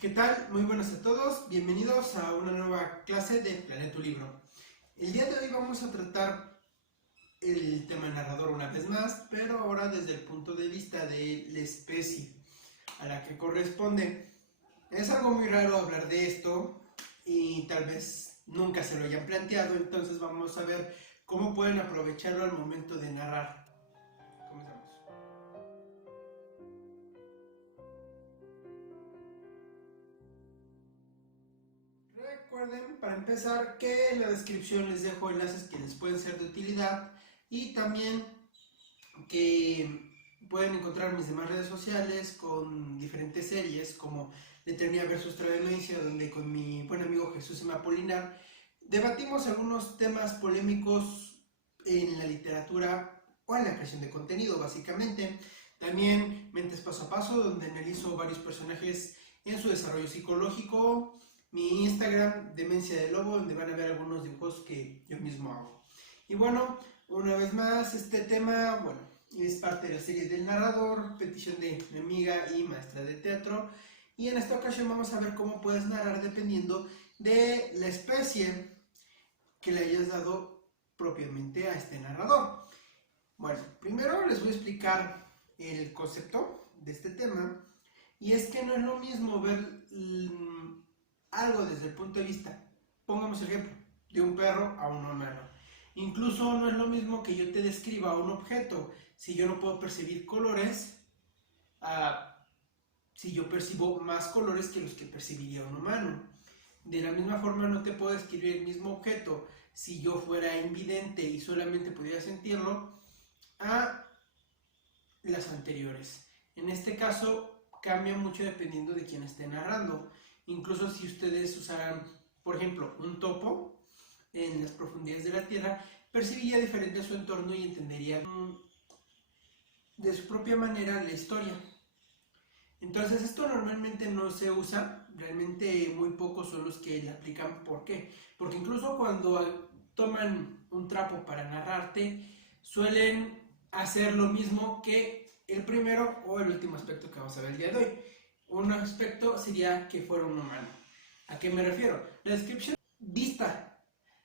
¿Qué tal? Muy buenas a todos, bienvenidos a una nueva clase de Planea tu Libro. El día de hoy vamos a tratar el tema narrador una vez más, pero ahora desde el punto de vista de la especie a la que corresponde. Es algo muy raro hablar de esto y tal vez nunca se lo hayan planteado, entonces vamos a ver cómo pueden aprovecharlo al momento de narrar. Comenzamos. Recuerden, para empezar, que en la descripción les dejo enlaces que les pueden ser de utilidad y también que pueden encontrar mis demás redes sociales con diferentes series como Leternía versus Travemencia, donde con mi buen amigo Jesús M. Apolinar debatimos algunos temas polémicos en la literatura o en la creación de contenido, básicamente. También Mentes Paso a Paso, donde analizo varios personajes en su desarrollo psicológico. Mi Instagram, Demencia de Lobo, donde van a ver algunos dibujos que yo mismo hago. Y bueno, una vez más, este tema, bueno, es parte de la serie del narrador, petición de mi amiga y maestra de teatro. Y en esta ocasión vamos a ver cómo puedes narrar dependiendo de la especie que le hayas dado propiamente a este narrador. Bueno, primero les voy a explicar el concepto de este tema. Y es que no es lo mismo ver algo desde el punto de vista, pongamos el ejemplo, de un perro a un humano. Incluso no es lo mismo que yo te describa un objeto. Si yo no puedo percibir colores, si yo percibo más colores que los que percibiría un humano. De la misma forma no te puedo describir el mismo objeto si yo fuera invidente y solamente pudiera sentirlo a las anteriores. En este caso cambia mucho dependiendo de quién esté narrando. Incluso si ustedes usaran, por ejemplo, un topo en las profundidades de la tierra, percibiría diferente su entorno y entendería de su propia manera la historia. Entonces esto normalmente no se usa, realmente muy pocos son los que le aplican. ¿Por qué? Porque incluso cuando toman un trapo para narrarte, suelen hacer lo mismo que el primero o el último aspecto que vamos a ver el día de hoy. Un aspecto sería que fuera un humano. ¿A qué me refiero? La descripción vista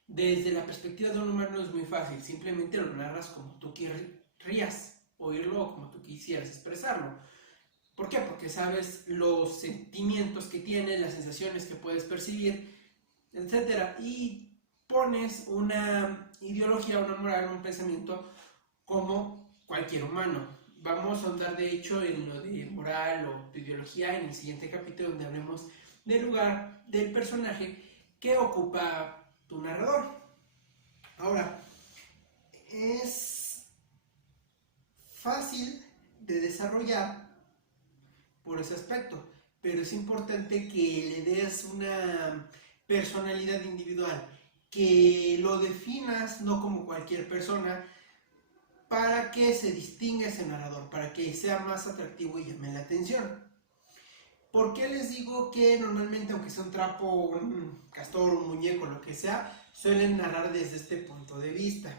desde la perspectiva de un humano es muy fácil, simplemente lo narras como tú querrías oírlo o como tú quisieras expresarlo. ¿Por qué? Porque sabes los sentimientos que tiene, las sensaciones que puedes percibir, etc. Y pones una ideología, una moral, un pensamiento como cualquier humano. Vamos a andar de hecho en lo de moral o de ideología en el siguiente capítulo, donde hablemos del lugar del personaje que ocupa tu narrador. Ahora, es fácil de desarrollar por ese aspecto, pero es importante que le des una personalidad individual, que lo definas no como cualquier persona, para que se distinga ese narrador, para que sea más atractivo y llame la atención. ¿Por qué les digo que normalmente, aunque sea un trapo, un castor, un muñeco, lo que sea, suelen narrar desde este punto de vista?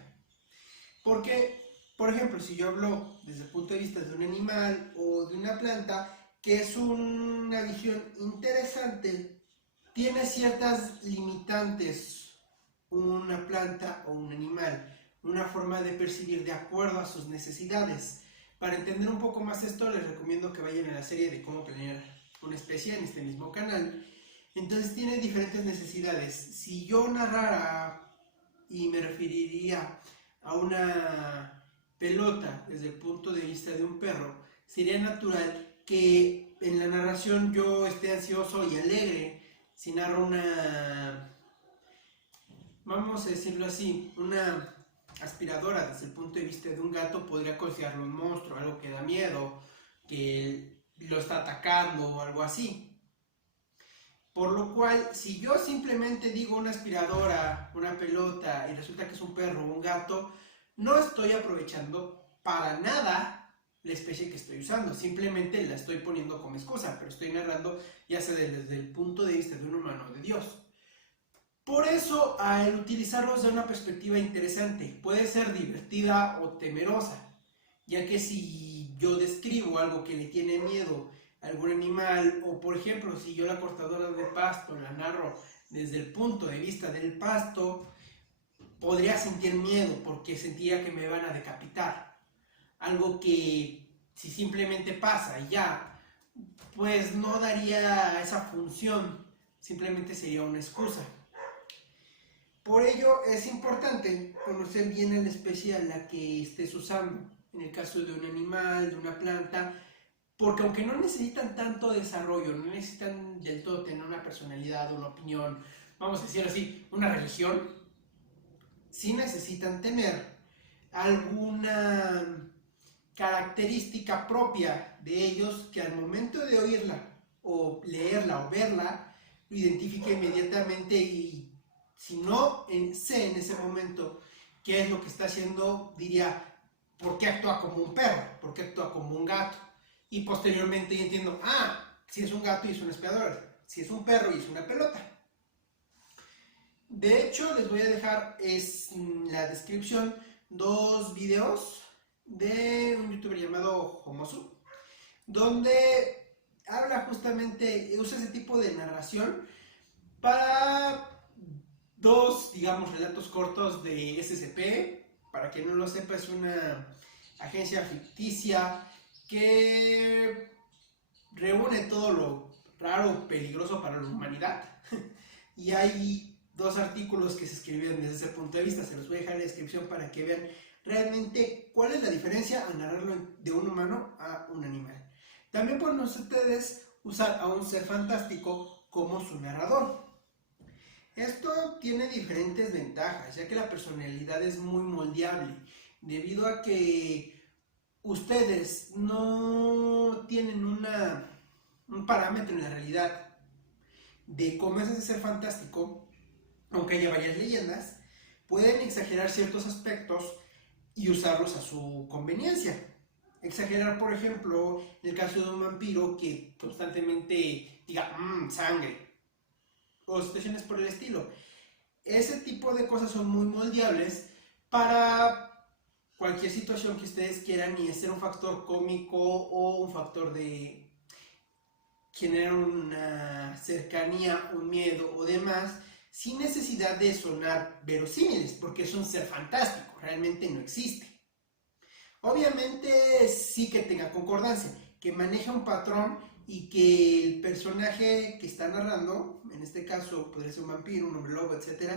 Porque, por ejemplo, si yo hablo desde el punto de vista de un animal o de una planta, que es una visión interesante, tiene ciertas limitantes una planta o un animal, una forma de percibir de acuerdo a sus necesidades. Para entender un poco más esto, les recomiendo que vayan a la serie de cómo planear una especie en este mismo canal. Entonces tiene diferentes necesidades. Si yo narrara y me referiría a una pelota desde el punto de vista de un perro, sería natural que en la narración yo esté ansioso y alegre. Si narro vamos a decirlo así, una aspiradora desde el punto de vista de un gato, podría considerarlo un monstruo, algo que da miedo, que lo está atacando o algo así. Por lo cual, si yo simplemente digo una aspiradora, una pelota, y resulta que es un perro o un gato, no estoy aprovechando para nada la especie que estoy usando, simplemente la estoy poniendo como excusa, pero estoy narrando ya sea desde el punto de vista de un humano o de Dios. Por eso, al utilizarlos de una perspectiva interesante, puede ser divertida o temerosa, ya que si yo describo algo que le tiene miedo algún animal, o por ejemplo, si yo la cortadora de pasto la narro desde el punto de vista del pasto, podría sentir miedo porque sentía que me van a decapitar. Algo que si simplemente pasa y ya, pues no daría esa función, simplemente sería una excusa. Por ello es importante conocer bien la especie a la que estés usando, en el caso de un animal, de una planta, porque aunque no necesitan tanto desarrollo, no necesitan del todo tener una personalidad, una opinión, vamos a decir así, una religión, sí necesitan tener alguna característica propia de ellos que al momento de oírla o leerla o verla, lo identifique inmediatamente y si no sé en ese momento qué es lo que está haciendo, diría, ¿por qué actúa como un perro? ¿Por qué actúa como un gato? Y posteriormente entiendo, si es un gato y es un espiador, si es un perro y es una pelota. De hecho, les voy a dejar en la descripción 2 videos de un youtuber llamado Homosu, donde habla justamente, usa ese tipo de narración para 2, digamos, relatos cortos de SCP. Para quien no lo sepa, es una agencia ficticia que reúne todo lo raro, peligroso para la humanidad. Y hay 2 artículos que se escribieron desde ese punto de vista. Se los voy a dejar en la descripción para que vean realmente cuál es la diferencia al narrarlo de un humano a un animal. También pueden ustedes usar a un ser fantástico como su narrador. Esto tiene diferentes ventajas, ya que la personalidad es muy moldeable, debido a que ustedes no tienen un parámetro en la realidad de cómo es ese ser fantástico, aunque haya varias leyendas, pueden exagerar ciertos aspectos y usarlos a su conveniencia. Exagerar, por ejemplo, en el caso de un vampiro que constantemente diga, sangre, o situaciones por el estilo. Ese tipo de cosas son muy moldeables para cualquier situación que ustedes quieran y ser un factor cómico o un factor de generar una cercanía, un miedo o demás, sin necesidad de sonar verosímiles, porque es un ser fantástico, realmente no existe. Obviamente sí que tenga concordancia, que maneje un patrón y que el personaje que está narrando, en este caso podría ser un vampiro, un hombre lobo, etc.,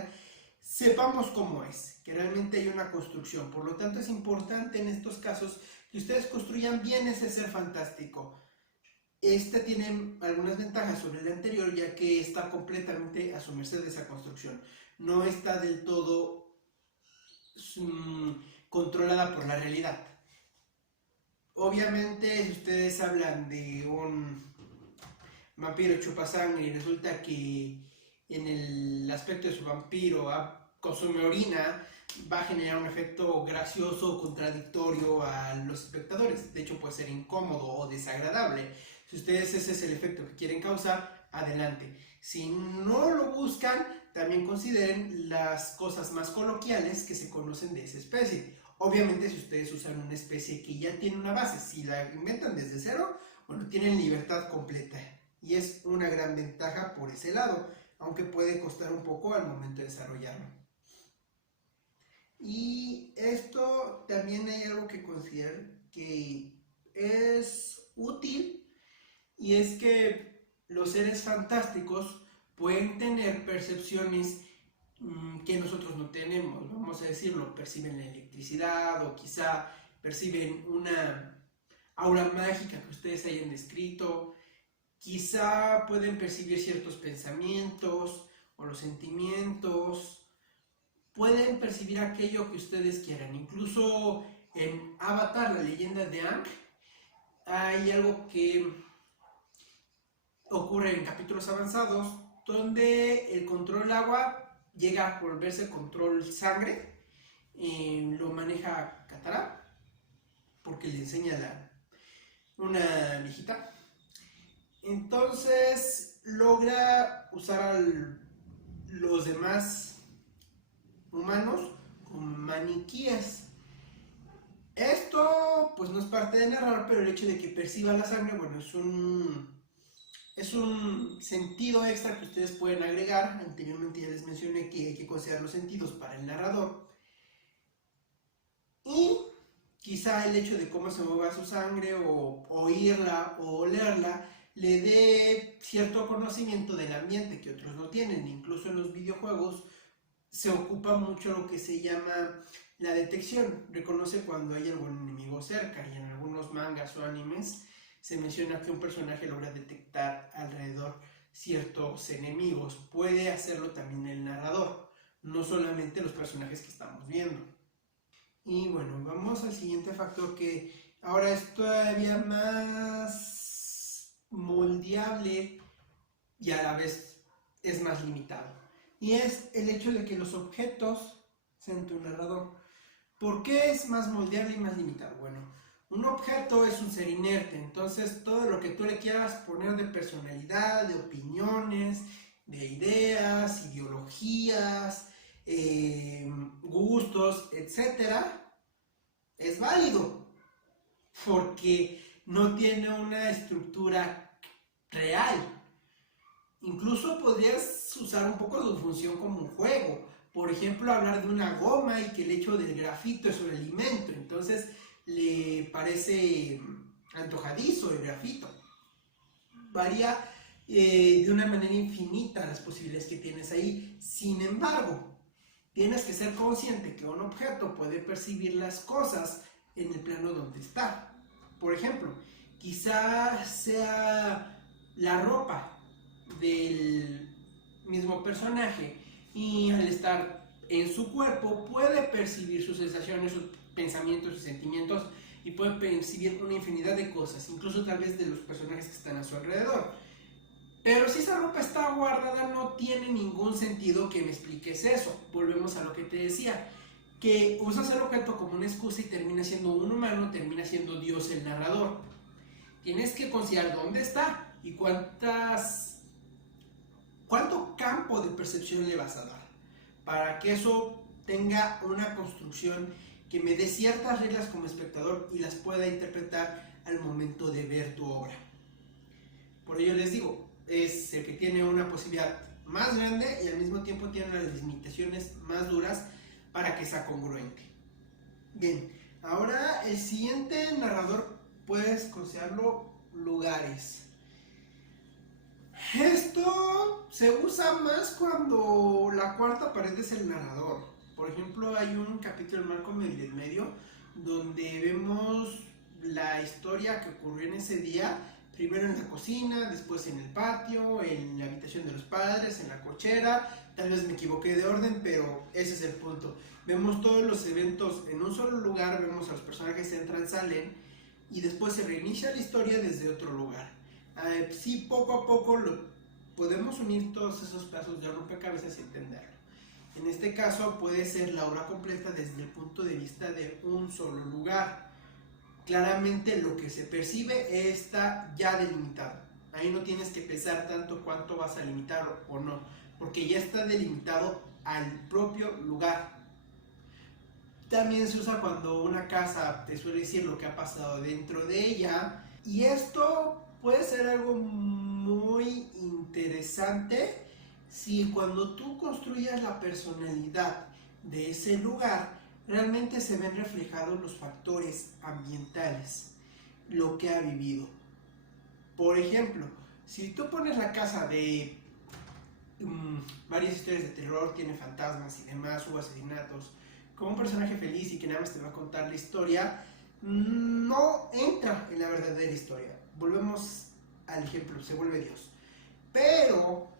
sepamos cómo es, que realmente hay una construcción. Por lo tanto es importante en estos casos que ustedes construyan bien ese ser fantástico. Este tiene algunas ventajas sobre el anterior, ya que está completamente a su merced de esa construcción. No está del todo controlada por la realidad. Obviamente, si ustedes hablan de un vampiro chupasangre y resulta que en el aspecto de su vampiro consume orina, va a generar un efecto gracioso o contradictorio a los espectadores. De hecho, puede ser incómodo o desagradable. Si ustedes ese es el efecto que quieren causar, adelante. Si no lo buscan, también consideren las cosas más coloquiales que se conocen de esa especie. Obviamente, si ustedes usan una especie que ya tiene una base, si la inventan desde cero, bueno, tienen libertad completa. Y es una gran ventaja por ese lado, aunque puede costar un poco al momento de desarrollarlo. Y esto también hay algo que considero que es útil, y es que los seres fantásticos pueden tener percepciones que nosotros no tenemos, vamos a decirlo, perciben la electricidad o quizá perciben una aura mágica que ustedes hayan descrito, quizá pueden percibir ciertos pensamientos o los sentimientos, pueden percibir aquello que ustedes quieran. Incluso en Avatar, la leyenda de Aang, hay algo que ocurre en capítulos avanzados donde el control agua llega a volverse control sangre. Lo maneja Katara porque le enseña una viejita. Entonces logra usar a los demás humanos como maniquíes. Esto pues no es parte de narrar, pero el hecho de que perciba la sangre, bueno, es un sentido extra que ustedes pueden agregar. Anteriormente ya les mencioné que hay que considerar los sentidos para el narrador. Y quizá el hecho de cómo se mueva su sangre, o oírla o olerla, le dé cierto conocimiento del ambiente que otros no tienen. Incluso en los videojuegos se ocupa mucho lo que se llama la detección. Reconoce cuando hay algún enemigo cerca, y en algunos mangas o animes se menciona que un personaje logra detectar alrededor ciertos enemigos. Puede hacerlo también el narrador, no solamente los personajes que estamos viendo. Y bueno, vamos al siguiente factor que ahora es todavía más moldeable y a la vez es más limitado. Y es el hecho de que los objetos sean tu narrador. ¿Por qué es más moldeable y más limitado? Bueno, un objeto es un ser inerte, entonces todo lo que tú le quieras poner de personalidad, de opiniones, de ideas, ideologías, gustos, etcétera, es válido, porque no tiene una estructura real. Incluso podrías usar un poco su función como un juego. Por ejemplo, hablar de una goma y que el hecho del grafito es un alimento. Entonces le parece antojadizo el grafito. Varía de una manera infinita las posibilidades que tienes ahí. Sin embargo, tienes que ser consciente que un objeto puede percibir las cosas en el plano donde está. Por ejemplo, quizás sea la ropa del mismo personaje, y al estar en su cuerpo puede percibir sus sensaciones, sus pensamientos, sus sentimientos, y puede percibir una infinidad de cosas, incluso tal vez de los personajes que están a su alrededor. Pero si esa ropa está guardada, no tiene ningún sentido que me expliques eso. Volvemos a lo que te decía, que usas el objeto como una excusa y termina siendo un humano, termina siendo Dios el narrador. Tienes que considerar dónde está y cuánto campo de percepción le vas a dar, para que eso tenga una construcción que me dé ciertas reglas como espectador y las pueda interpretar al momento de ver tu obra. Por ello les digo, es el que tiene una posibilidad más grande y al mismo tiempo tiene las limitaciones más duras para que sea congruente. Bien, ahora el siguiente narrador puedes considerarlo lugares. Esto se usa más cuando la cuarta pared es el narrador. Por ejemplo, hay un capítulo en Malcolm el del medio donde vemos la historia que ocurrió en ese día, primero en la cocina, después en el patio, en la habitación de los padres, en la cochera. Tal vez me equivoqué de orden, pero ese es el punto. Vemos todos los eventos en un solo lugar, vemos a los personajes entran, salen, y después se reinicia la historia desde otro lugar. Sí, poco a poco podemos unir todos esos pedazos de rompecabezas y entenderlo. En este caso puede ser la obra completa desde el punto de vista de un solo lugar. Claramente lo que se percibe está ya delimitado. Ahí no tienes que pensar tanto cuánto vas a limitar o no, porque ya está delimitado al propio lugar. También se usa cuando una casa te suele decir lo que ha pasado dentro de ella, y esto puede ser algo muy interesante si cuando tú construyas la personalidad de ese lugar realmente se ven reflejados los factores ambientales, lo que ha vivido. Por ejemplo, si tú pones la casa de varias historias de terror, tiene fantasmas y demás, hubo asesinatos, como un personaje feliz y que nada más te va a contar la historia, no entra en la verdadera historia. Volvemos al ejemplo, se vuelve Dios. Pero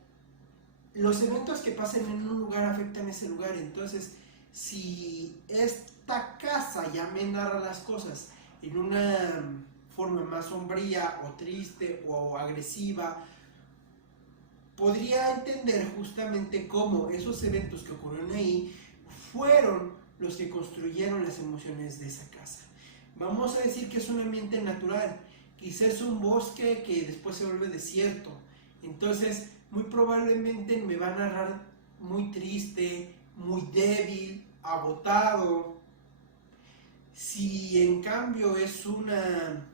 los eventos que pasen en un lugar afectan ese lugar. Entonces, si esta casa ya me narra las cosas en una forma más sombría o triste o agresiva, podría entender justamente cómo esos eventos que ocurrieron ahí fueron los que construyeron las emociones de esa casa. Vamos a decir que es un ambiente natural, quizás es un bosque que después se vuelve desierto. Entonces, muy probablemente me va a narrar muy triste, muy débil, agotado. Si en cambio es una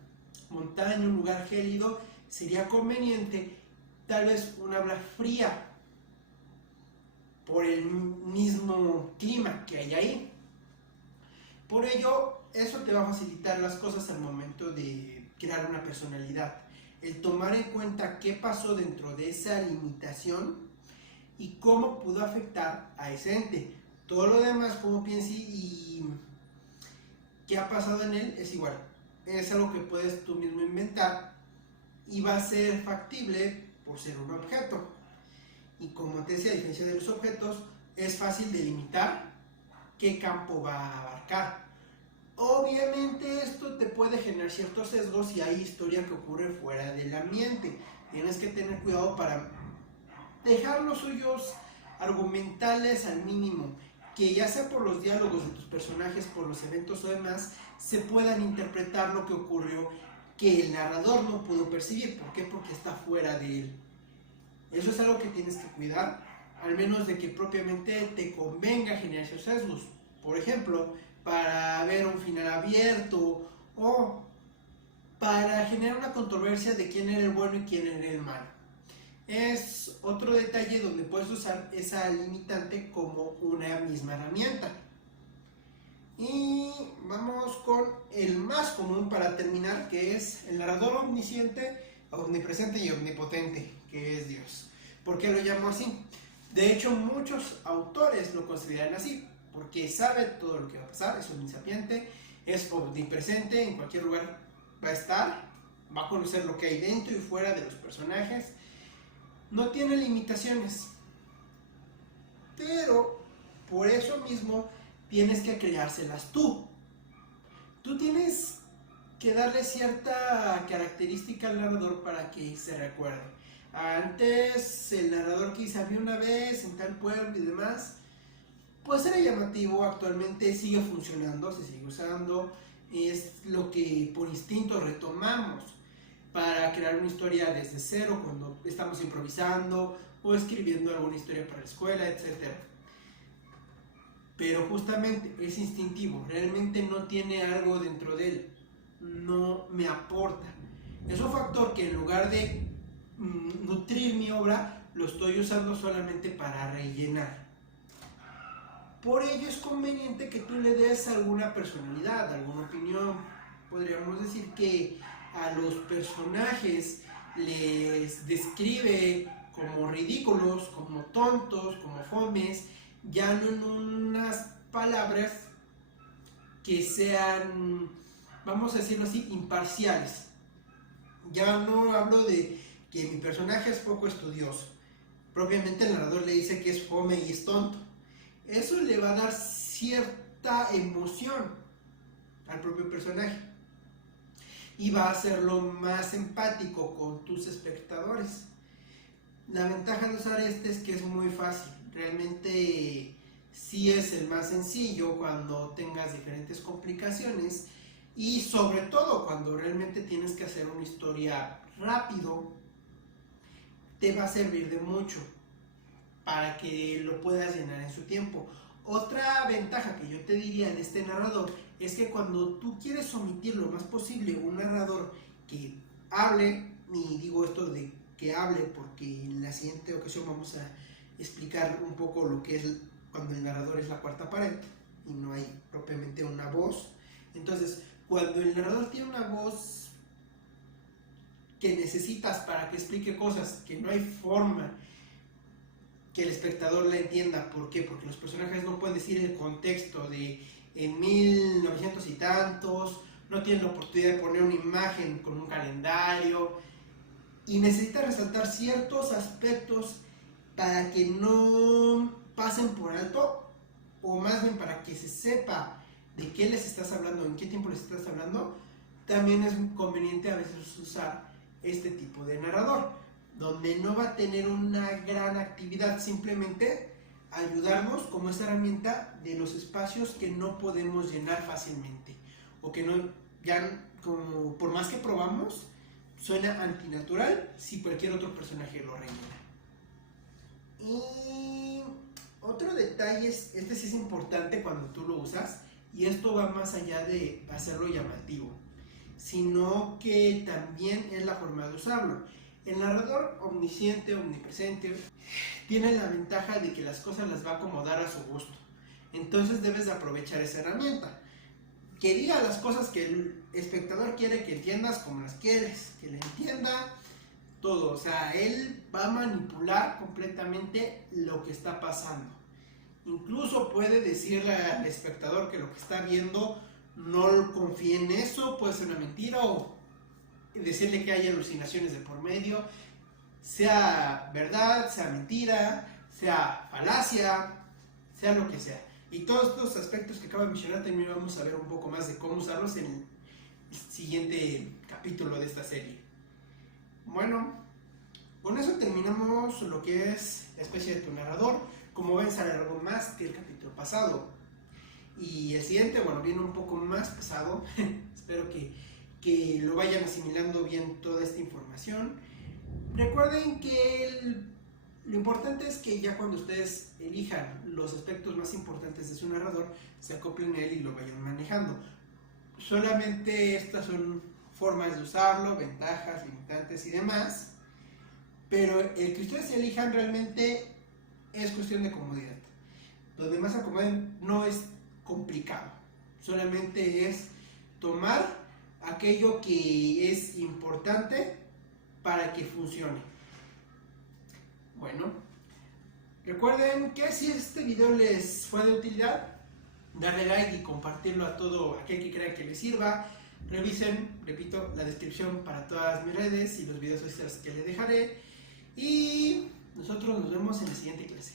montaña, un lugar gélido, sería conveniente tal vez un habla fría por el mismo clima que hay ahí. Por ello, eso te va a facilitar las cosas al momento de crear una personalidad. El tomar en cuenta qué pasó dentro de esa limitación y cómo pudo afectar a ese ente. Todo lo demás, cómo piensa y qué ha pasado en él, es igual. Es algo que puedes tú mismo inventar y va a ser factible por ser un objeto. Y como te decía, a diferencia de los objetos, es fácil delimitar qué campo va a abarcar. Obviamente esto te puede generar ciertos sesgos si hay historia que ocurre fuera del ambiente. Tienes que tener cuidado para dejar los suyos argumentales al mínimo, que ya sea por los diálogos de tus personajes, por los eventos o demás, se puedan interpretar lo que ocurrió que el narrador no pudo percibir. ¿Por qué? Porque está fuera de él. Eso es algo que tienes que cuidar, al menos de que propiamente te convenga generar esos sesgos. Por ejemplo, para ver un final abierto o para generar una controversia de quién era el bueno y quién era el malo. Es otro detalle donde puedes usar esa limitante como una misma herramienta. Y vamos con el más común para terminar, que es el narrador omnisciente, omnipresente y omnipotente, que es Dios. ¿Por qué lo llamo así? De hecho, muchos autores lo consideran así, porque sabe todo lo que va a pasar, es omnisapiente, es omnipresente, en cualquier lugar va a estar, va a conocer lo que hay dentro y fuera de los personajes, no tiene limitaciones, pero por eso mismo tienes que creárselas tú. Tú tienes que darle cierta característica al narrador para que se recuerde. Antes el narrador quizá había una vez en tal pueblo y demás, pues era llamativo, actualmente sigue funcionando, se sigue usando, es lo que por instinto retomamos para crear una historia desde cero cuando estamos improvisando o escribiendo alguna historia para la escuela, etc. Pero justamente es instintivo, realmente no tiene algo dentro de él, no me aporta. Es un factor que en lugar de nutrir mi obra, lo estoy usando solamente para rellenar. Por ello es conveniente que tú le des alguna personalidad, alguna opinión. Podríamos decir que a los personajes les describe como ridículos, como tontos, como fomes, ya no en unas palabras que sean, vamos a decirlo así, imparciales. Ya no hablo de que mi personaje es poco estudioso. Propiamente el narrador le dice que es fome y es tonto. Eso le va a dar cierta emoción al propio personaje y va a hacerlo más empático con tus espectadores. La ventaja de usar este es que es muy fácil, realmente sí es el más sencillo cuando tengas diferentes complicaciones y sobre todo cuando realmente tienes que hacer una historia rápido, te va a servir de mucho para que lo puedas llenar en su tiempo. Otra ventaja que yo te diría en este narrador es que cuando tú quieres omitir lo más posible un narrador que hable, y digo esto de que hable porque en la siguiente ocasión vamos a explicar un poco lo que es cuando el narrador es la cuarta pared y no hay propiamente una voz. Entonces, cuando el narrador tiene una voz que necesitas para que explique cosas que no hay forma que el espectador la entienda. ¿Por qué? Porque los personajes no pueden decir el contexto de en 1900 y tantos, no tienen la oportunidad de poner una imagen con un calendario y necesita resaltar ciertos aspectos para que no pasen por alto, o más bien para que se sepa de qué les estás hablando, en qué tiempo les estás hablando. También es conveniente a veces usar este tipo de narrador, donde no va a tener una gran actividad, simplemente ayudarnos como esa herramienta de los espacios que no podemos llenar fácilmente, o que no, ya como por más que probamos, suena antinatural si cualquier otro personaje lo rellena. Y otro detalle, este sí es importante cuando tú lo usas, Y esto va más allá de hacerlo llamativo, sino que también es la forma de usarlo. El narrador omnisciente, omnipresente, tiene la ventaja de que las cosas las va a acomodar a su gusto. Entonces debes de aprovechar esa herramienta. Que diga las cosas que el espectador quiere que entiendas como las quieres, que le entienda todo. O sea, él va a manipular completamente lo que está pasando. Incluso puede decirle al espectador que lo que está viendo no confíe en eso, puede ser una mentira, o decirle que hay alucinaciones de por medio, sea verdad, sea mentira, sea falacia, sea lo que sea. Y todos estos aspectos que acabo de mencionar también vamos a ver un poco más de cómo usarlos en el siguiente capítulo de esta serie. Bueno, con eso terminamos lo que es la especie de tu narrador. Como ven, se alargó más que el capítulo pasado. Y el siguiente, bueno, viene un poco más pesado. Espero que lo vayan asimilando bien toda esta información. Recuerden que lo importante es que ya cuando ustedes elijan los aspectos más importantes de su narrador, se acoplen a él y lo vayan manejando. Solamente estas son formas de usarlo, ventajas, limitantes y demás. Pero el que ustedes elijan realmente es cuestión de comodidad. Donde más acomoden no es complicado. Solamente es tomar aquello que es importante para que funcione. Bueno, recuerden que si este video les fue de utilidad, darle like y compartirlo a todo aquel que crea que les sirva. Revisen, repito, la descripción para todas mis redes y los videos extras que les dejaré. Y nosotros nos vemos en la siguiente clase.